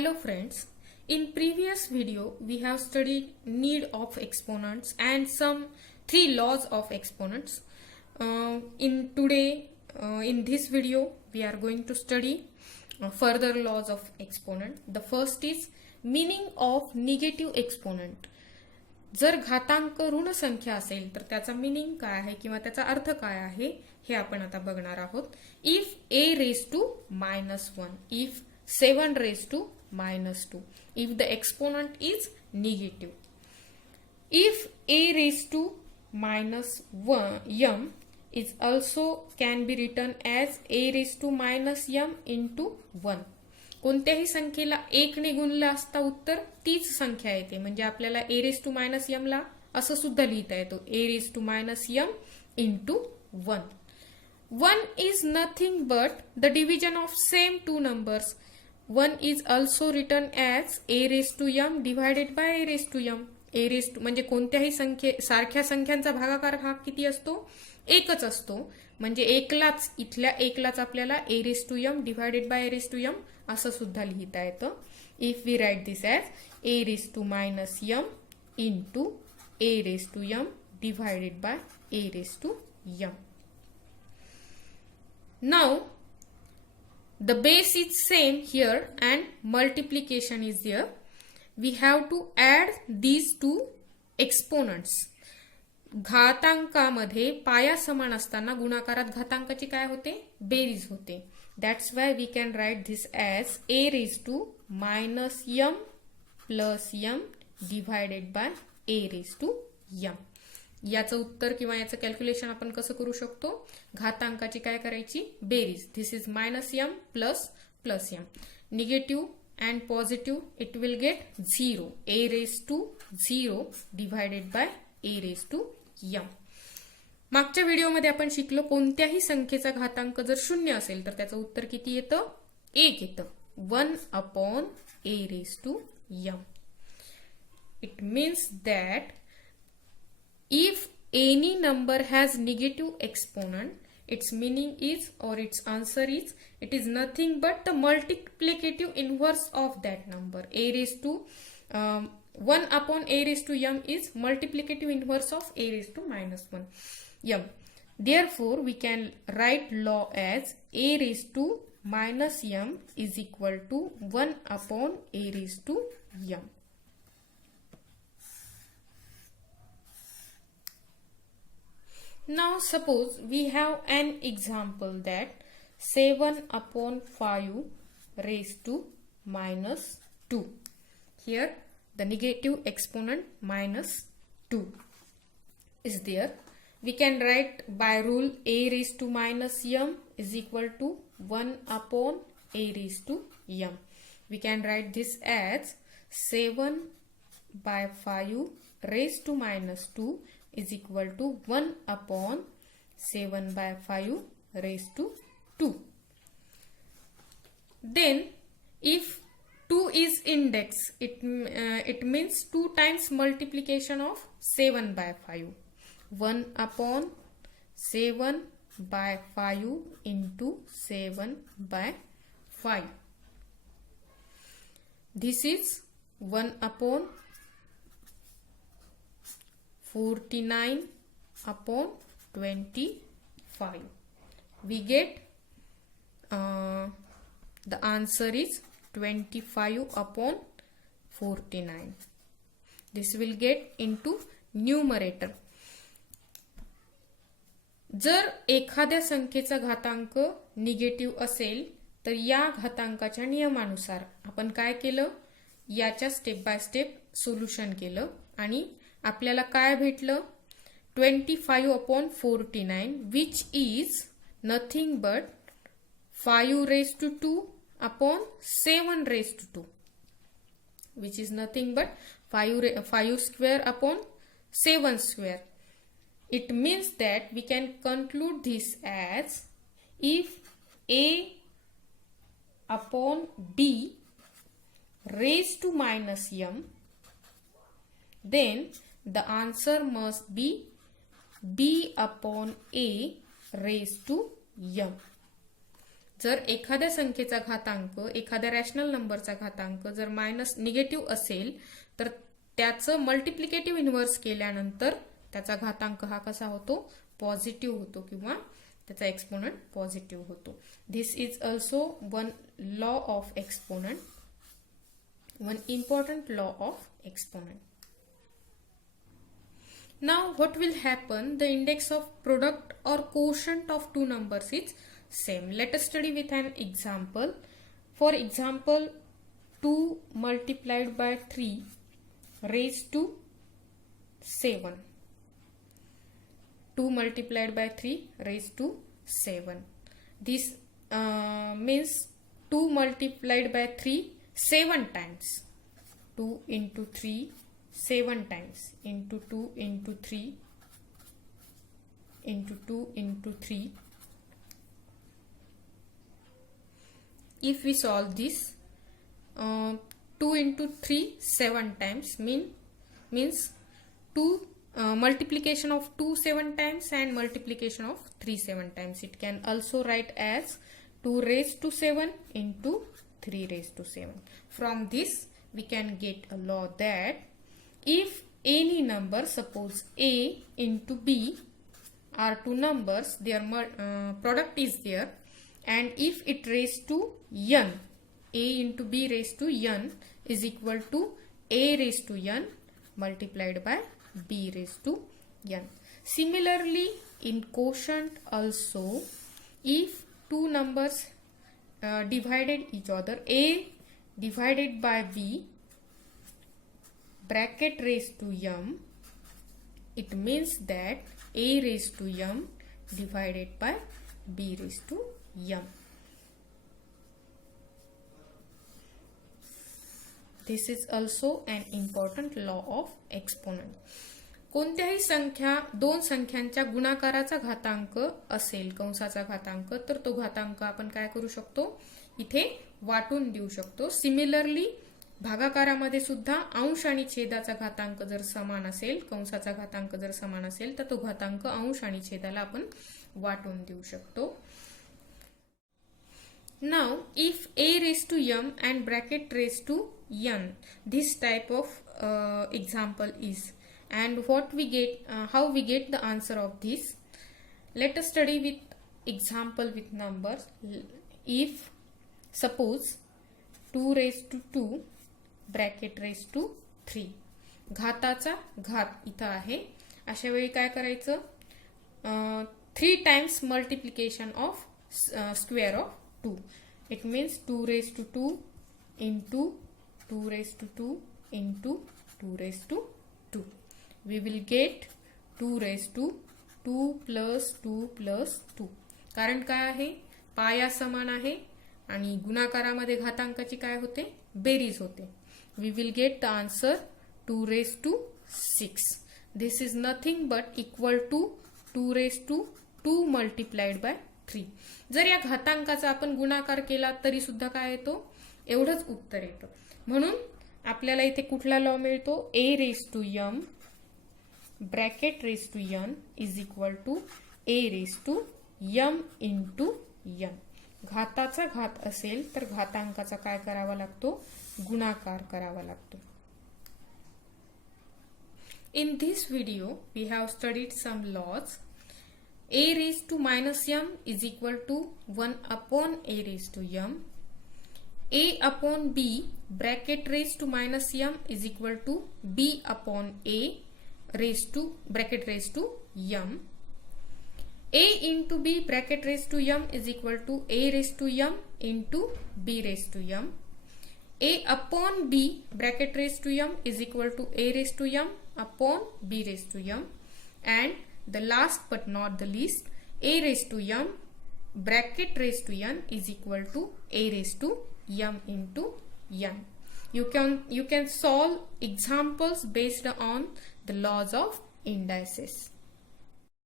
Hello friends, in previous video we have studied need of exponents and some 3 laws of exponents. In this video we are going to study further laws of exponent. The first is meaning of negative exponent. जर घातांक ऋण संख्या असेल तर त्याचा meaning काय आहे किंवा त्याचा अर्थ काय आहे हे आपण आता बघणार आहोत. If a raised to -1, if 7 raised to -2, if the exponent is negative. If a raised to -m is also can be written as a raised to -m into 1. कोणत्याही संख्येला 1 ने गुणलं असता उत्तर तीच संख्या येते. म्हणजे आपल्याला a raised to -m ला असं सुद्धा लिहिता येतो, a raised to -m into 1. 1 is nothing but the division of same two numbers. 1 is also written as a raised to m divided by a raised to m. a raised to म्हणजे कोणत्याही सारख्या संख्यांचा भागाकार हा किती असतो? एकच असतो. म्हणजे एकलाच इथल्या एकलाच आपल्याला a raised to m divided by a raised to m असं सुद्धा लिहिता येतं. If we write this as a raised to -m into a raised to m divided by a raised to m. Now the base is same here and multiplication is there. We have to add these two exponents. घातांकामध्ये पाया समान असताना गुणाकारात घातांकाची काय होते? Berries होते. That's why we can write this as a raised to -m plus m divided by a raised to m. याचं उत्तर किंवा याचं calculation आपण कसं करू शकतो? घातांकाची काय करायची? Berries. This is -m plus m. Negative and positive, it will get 0. a raised to 0 divided by a raised to m. मागच्या व्हिडिओमध्ये आपण शिकलो कोणत्याही संख्येचा घातांक जर 0 असेल तर त्याचं उत्तर किती येतं? 1 येतं. 1/a raised to m. It means that if any number has negative exponent, its meaning is or its answer is it is nothing but the multiplicative inverse of that number. a raised to 1/a raised to m is multiplicative inverse of a raised to -1 m. Therefore, we can write law as a raised to -m is equal to 1/a raised to m. Now suppose we have an example that 7/5 raised to -2. Here the negative exponent -2 is there. We can write by rule a raised to -m is equal to 1/a raised to m. We can write this as 7/5 raised to -2 is equal to 1/7/5 raised to 2. Then if 2 is index, it means 2 times multiplication of 7/5. 1/7/5 into 7/5. This is 1/49/25. We get the answer is 25/49. This will get into numerator. जर एखाद्या संख्येचा घातांक negative असेल तर या घातांकाच्या नियमानुसार आपण काय केलं? याच्या स्टेप बाय स्टेप सोल्युशन केलं आणि आपल्याला काय भेटलं? 25/49 which is nothing but 5 raised to 2 upon 7 raised to 2, which is nothing but 5 square upon 7 square. It means that we can conclude this as if a upon b raised to -m, then the answer must be b upon a raised to m. जर एखाद्या संख्येचा घातांक, एखाद्या rational नंबरचा घातांक जर minus negative असेल तर त्याचं मल्टिप्लिकेटिव्ह इन्व्हर्स केल्यानंतर त्याचा घातांक हा कसा होतो, पॉझिटिव्ह होतो किंवा त्याचा एक्सपोनंट पॉझिटिव्ह होतो. This is also one law of exponent, one important law of exponent. Now what will happen? The index of product or quotient of two numbers is same. Let us study with an example. For example, 2 multiplied by 3 raised to 7. 2 multiplied by 3 raised to 7. This means 2 multiplied by 3 7 times. 2 into 3 7 times into 2 into 3 into 2 into 3. If we solve this, 2 into 3 7 times means 2 multiplication of 2 7 times and multiplication of 3 7 times. It can also write as 2 raised to 7 into 3 raised to 7. From this we can get a law that if any number, suppose A into B are two numbers, their product is there, and if it raised to n, A into B raised to n is equal to A raised to n multiplied by B raised to n. Similarly, in quotient also, if two numbers divided each other, A divided by B bracket raised to m, it means that A raised to m divided by B raised to m. This is also an important law of exponent. कोणत्याही संख्या, दोन संख्यांच्या गुणाकाराचा घातांक असेल, कंसाचा घातांक, तर तो घातांक आपण काय करू शकतो, इथे वाटून देऊ शकतो. सिमिलरली भागाकारामध्ये सुद्धा अंश आणि छेदाचा घातांक जर समान असेल, कंसाचा घातांक जर समान असेल तर तो घातांक अंश आणि छेदाला आपण वाटून देऊ शकतो. Now if A raised to m and bracket raised to n, this type of example is, and what we get, how we get the answer of this. Let us study with example with numbers. If suppose 2 raised to 2 bracket raise to 3, घाताचा घात इथं आहे. अशा वेळी काय करायचं, 3 times multiplication of square of 2. It means 2 raise to 2 into 2 raise to 2 into 2 raise to 2. We will get 2 raise to 2 plus 2 plus 2. कारण काय आहे, पाया समान आहे आणि गुणाकारामध्ये घातांकाची काय होते, बेरीज होते. We will get the answer 2 raised to 6. This is nothing but equal to 2 raised to 2 multiplied by 3. जर या घातांकाचा आपण गुणाकार केला तरी सुद्धा काय येतो, एवढंच उत्तर येतं. म्हणून आपल्याला इथे कुठला लॉ मिळतो, A raised to m bracket raised to n is equal to A raised to m into n. घाताचा घात असेल तर घातांकाचा काय करावा लागतो, गुणाकार करावा लागतो. In this video we have studied some laws. A raised to minus m is equal to 1 upon A raised to m. A upon B bracket raised to minus m is equal to B upon A raised to bracket raised to m. A into B bracket raised to m is equal to A raised to m into B raised to m. A upon B bracket raised to m is equal to A raised to m upon B raised to m. And the last but not the least, A raised to m bracket raised to n is equal to A raised to m into n. You can solve examples based on the laws of indices.